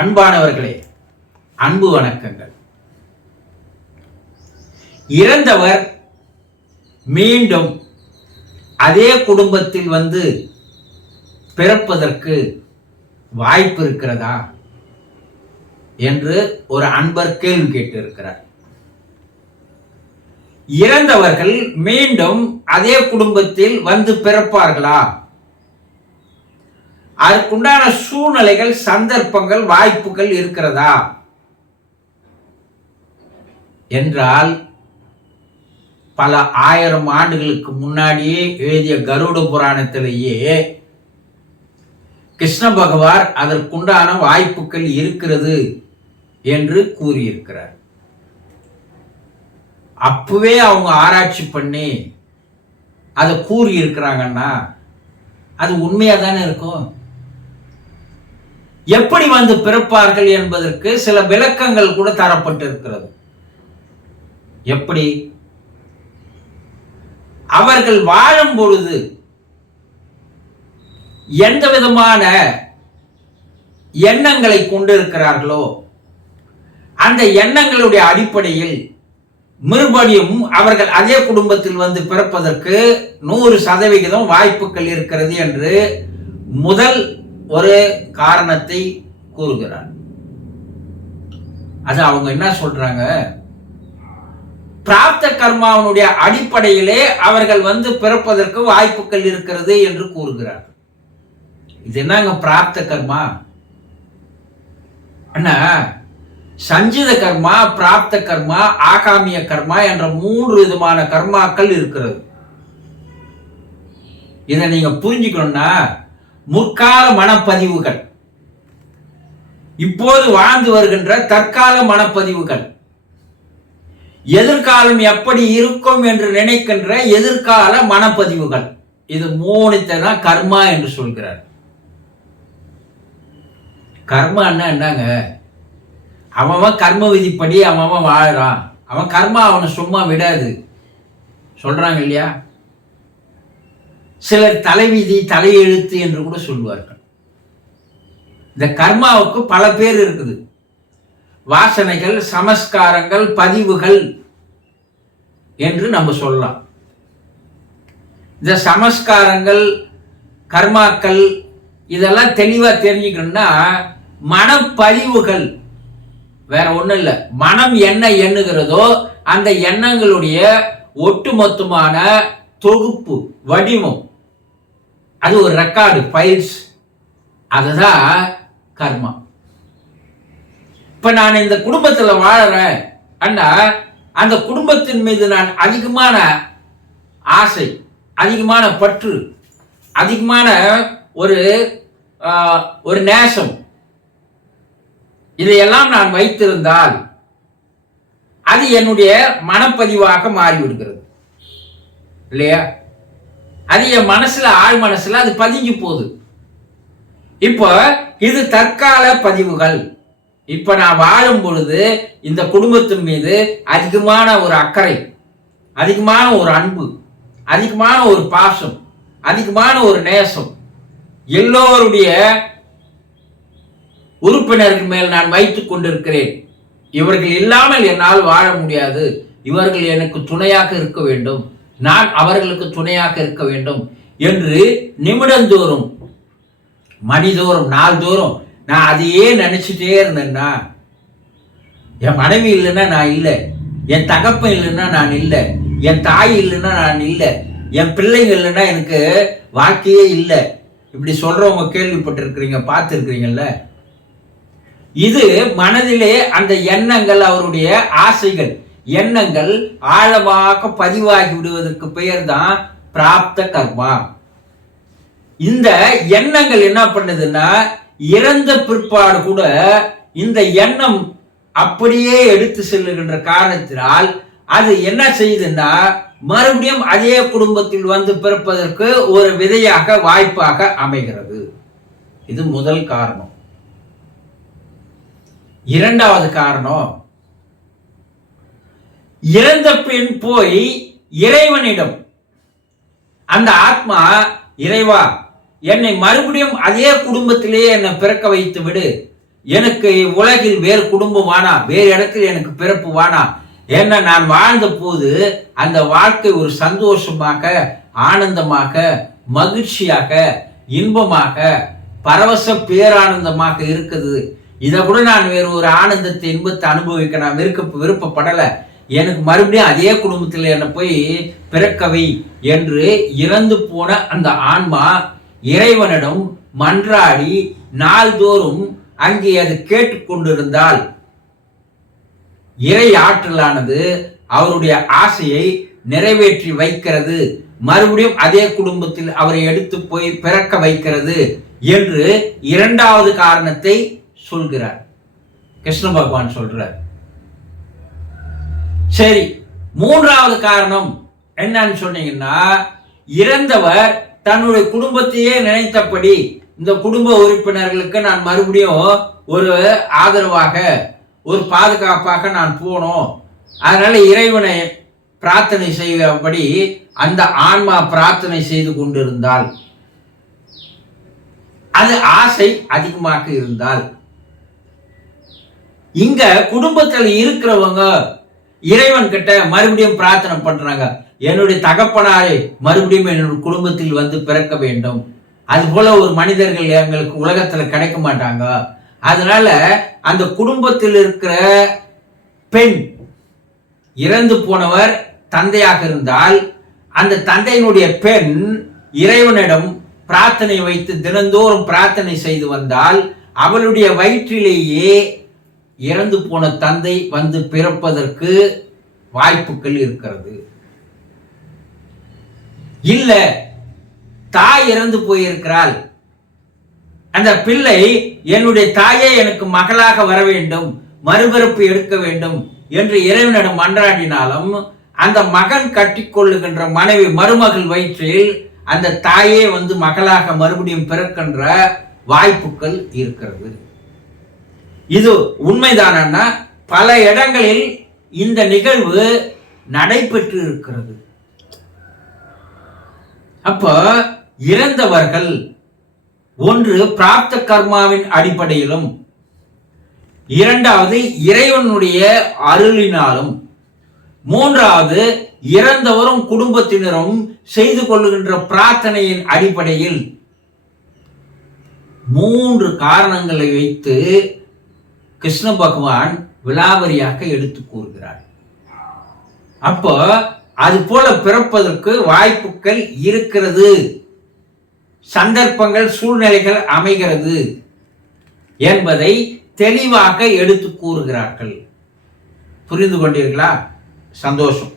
அன்பானவர்களே, அன்பு வணக்கங்கள். இறந்தவர் மீண்டும் அதே குடும்பத்தில் வந்து பிறப்பதற்கு வாய்ப்பு இருக்கிறதா என்று ஒரு அன்பர் கேள்வி கேட்டிருக்கிறார். இறந்தவர்கள் மீண்டும் அதே குடும்பத்தில் வந்து பிறப்பார்களா? அதற்குண்டான சூழ்நிலைகள், சந்தர்ப்பங்கள், வாய்ப்புகள் இருக்கிறதா என்றால், பல ஆயிரம் ஆண்டுகளுக்கு முன்னாடியே எழுதிய கருட புராணத்திலேயே கிருஷ்ண பகவான் அதற்குண்டான வாய்ப்புகள் இருக்கிறது என்று கூறியிருக்கிறார். அப்பவே அவங்க ஆராய்ச்சி பண்ணி அதை கூறியிருக்கிறாங்கன்னா அது உண்மையா தானே இருக்கும். எப்படி வந்து பிறப்பார்கள் என்பதற்கு சில விளக்கங்கள் கூட தரப்பட்டிருக்கிறது. எப்படி? அவர்கள் வாழும் பொழுது எந்த விதமான எண்ணங்களை கொண்டிருக்கிறார்களோ அந்த எண்ணங்களுடைய அடிப்படையில் மறுபடியும் அவர்கள் அதே குடும்பத்தில் வந்து பிறப்பதற்கு 100% வாய்ப்புகள் இருக்கிறது என்று முதல் ஒரு காரணத்தை கூறுகிறார். அது அவங்க என்ன சொல்றாங்க, பிராப்த கர்மாவனுடைய அடிப்படையிலே அவர்கள் வந்து பிறப்பதற்கு வாய்ப்புகள் இருக்கிறது என்று கூறுகிறார். இது என்னங்க பிராப்த கர்மா? அண்ணா, சஞ்சித கர்மா, பிராப்த கர்மா, ஆகாமிய கர்மா என்ற 3 விதமான கர்மாக்கள் இருக்கிறது. இதை நீங்க புரிஞ்சுக்கணும்னா, முற்கால மனப்பதிவுகள், இப்போது வாழ்ந்து வருகின்ற தற்கால மனப்பதிவுகள், எதிர்காலம் எப்படி இருக்கும் என்று நினைக்கின்ற எதிர்கால மனப்பதிவுகள், இது 3 தான் கர்மா என்று சொல்கிறார். கர்மான்னா என்னங்க? அவன் கர்ம விதிப்படி அவன் வாழறான். அவன் கர்மா அவனை சும்மா விடாது சொல்றாங்க இல்லையா? சிலர் தலைவிதி, தலையெழுத்து என்று கூட சொல்வார்கள். இந்த கர்மாவுக்கு பல பேர் இருக்குது. வாசனைகள், சமஸ்காரங்கள், பதிவுகள் என்று நம்ம சொல்லலாம். இந்த சமஸ்காரங்கள், கர்மாக்கள் இதெல்லாம் தெளிவா தெரிஞ்சுக்கணும்னா, மனப்பதிவுகள் வேற ஒண்ணும் இல்லை. மனம் என்ன எண்ணுகிறதோ அந்த எண்ணங்களுடைய ஒட்டுமொத்தமான தொகுப்பு, வடிவம், அது ஒரு ரெக்கார்டு, ஃபைல்ஸ், அதுதான் கர்மா. இப்ப நான் இந்த குடும்பத்துல வாழறேன் அண்ணா, அந்த குடும்பத்தின் மீது நான் அதிகமான ஆசை, அதிகமான பற்று, அதிகமான ஒரு நேசம், இதையெல்லாம் நான் வைத்திருந்தால் அது என்னுடைய மனப்பதிவாக மாறிவிடுகிறது இல்லையா? அது என் மனசுல, ஆழ் மனசுல அது பதிஞ்சு போகுது. இப்போ இது தற்கால பதிவுகள். இப்ப நான் வாழும் பொழுது இந்த குடும்பத்தின் மீது அதிகமான ஒரு அக்கறை, அதிகமான ஒரு அன்பு, அதிகமான ஒரு பாசம், அதிகமான ஒரு நேசம், எல்லோருடைய உறுப்பினர்கள் மேல் நான் வைத்துக் கொண்டிருக்கிறேன். இவர்கள் இல்லாமல் என்னால் வாழ முடியாது. இவர்கள் எனக்கு துணையாக இருக்க வேண்டும், நான் அவர்களுக்கு துணையாக இருக்க வேண்டும் என்று நிமிடந்தோறும், மணிதோறும், நாள்தோறும் நான் அதையே நினைச்சிட்டே இருந்தேன்னா, என் மனைவி இல்லைன்னா நான் இல்லை, என் தகப்பன் இல்லைன்னா நான் இல்லை, என் தாய் இல்லைன்னா நான் இல்லை, என் பிள்ளைங்க இல்லைன்னா எனக்கு வாழ்க்கையே இல்லை, இப்படி சொல்றவங்க கேள்விப்பட்டிருக்கிறீங்க, பார்த்துருக்கிறீங்கல்ல. இது மனதிலே அந்த எண்ணங்கள், அவருடைய ஆசைகள், எண்ணங்கள் ஆழமாக பதிவாகி விடுவதற்கு பெயர் தான் பிராப்த கர்மா. இந்த எண்ணங்கள் என்ன பண்ணுதுன்னா, இறந்த பிற்பாடு கூட இந்த எண்ணம் அப்படியே எடுத்து செல்லுகின்ற காரணத்தினால் அது என்ன செய்யுதுன்னா, மறுபடியும் அதே குடும்பத்தில் வந்து பிறப்பதற்கு ஒரு விதையாக, வாய்ப்பாக அமைகிறது. இது முதல் காரணம். இரண்டாவது காரணம், இறந்த பின் போய் இறைவனிடம் அந்த ஆத்மா, இறைவா என்னை மறுபடியும் அதே குடும்பத்திலேயே என்னை பிறக்க வைத்து விடு, எனக்கு உலகில் வேறு குடும்பம் வானா, வேறு இடத்தில் எனக்கு பிறப்பு வானா. ஏன்னா நான் வாழ்ந்த போது அந்த வாழ்க்கை ஒரு சந்தோஷமாக, ஆனந்தமாக, மகிழ்ச்சியாக, இன்பமாக, பரவச பேரானந்தமாக இருக்குது. இதை கூட நான் வேறு ஒரு ஆனந்தத்தை, இன்பத்தை அனுபவிக்க நான் விருப்பப்படல. எனக்கு மறுபடியும் அதே குடும்பத்தில் என்னை போய் பிறக்கவை என்று இறந்து போன அந்த ஆன்மா இறைவனிடம் மன்றாடி நாள்தோறும் அங்கே அது கேட்டுக்கொண்டிருந்தால், இறை ஆற்றலானது அவருடைய ஆசையை நிறைவேற்றி வைக்கிறது, மறுபடியும் அதே குடும்பத்தில் அவரை எடுத்து போய் பிறக்க வைக்கிறது என்று இரண்டாவது காரணத்தை சொல்கிறார் கிருஷ்ண பகவான் சொல்றார். சரி, மூன்றாவது காரணம் என்னன்னு சொன்னீங்கன்னா, இறந்தவர் தன்னுடைய குடும்பத்தையே நினைத்தபடி இந்த குடும்ப உறுப்பினர்களுக்கு நான் மறுபடியும் ஒரு ஆதரவாக, ஒரு பாதுகாப்பாக நான் போனோம், அதனால இறைவனை பிரார்த்தனை செய்யும்படி அந்த ஆன்மா பிரார்த்தனை செய்து கொண்டிருந்தால், அது ஆசை அதிகமாக இருந்தால், இங்க குடும்பத்தில் இருக்கிறவங்க இறைவன் கிட்ட மறுபடியும் பிரார்த்தனை பண்றாங்க, என்னுடைய தகப்பனாரை மறுபடியும் என்னுடைய குடும்பத்தில் வந்து பிறக்க வேண்டும். அது போல ஒரு மனிதர்கள் எங்களுக்கு உலகத்துல கிடைக்க மாட்டாங்க. அதனால அந்த குடும்பத்தில் இருக்கிற பெண், இறந்து போனவர் தந்தையாக இருந்தால் அந்த தந்தையினுடைய பெண் இறைவனிடம் பிரார்த்தனை வைத்து தினந்தோறும் பிரார்த்தனை செய்து வந்தால், அவளுடைய வயிற்றிலேயே இறந்து போன தந்தை வந்து பிறப்பதற்கு வாய்ப்புகள் இருக்கிறது. இல்ல, தாய் இறந்து போயிருக்கிறாள், அந்த பிள்ளை என்னுடைய தாயே எனக்கு மகளாக வர வேண்டும், மறுபிறப்பு எடுக்க வேண்டும் என்று இறைவனிடம் மன்றாடினாலும், அந்த மகன் கட்டிக்கொள்ளுகின்ற மனைவி மருமகள் வயிற்றில் அந்த தாயே வந்து மகளாக மறுபடியும் பிறக்கின்ற வாய்ப்புகள் இருக்கிறது. இது உண்மைதானா? பல இடங்களில் இந்த நிகழ்வு நடைபெற்று இருக்கிறது. அப்ப இறந்தவர்கள் ஒன்று பிராப்த கர்மாவின் அடிப்படையிலும், இரண்டாவது இறைவனுடைய அருளினாலும், மூன்றாவது இறந்தவரும் குடும்பத்தினரும் செய்து கொள்ளுகின்ற பிரார்த்தனையின் அடிப்படையில், மூன்று காரணங்களை வைத்து கிருஷ்ண பகவான் விலாவரியாக எடுத்து கூறுகிறார். அப்போ அது போல பிறப்பதற்கு வாய்ப்புகள் இருக்கிறது, சந்தர்ப்பங்கள், சூழ்நிலைகள் அமைகிறது என்பதை தெளிவாக எடுத்து கூறுகிறார்கள். புரிந்து கொண்டீர்களா? சந்தோஷம்.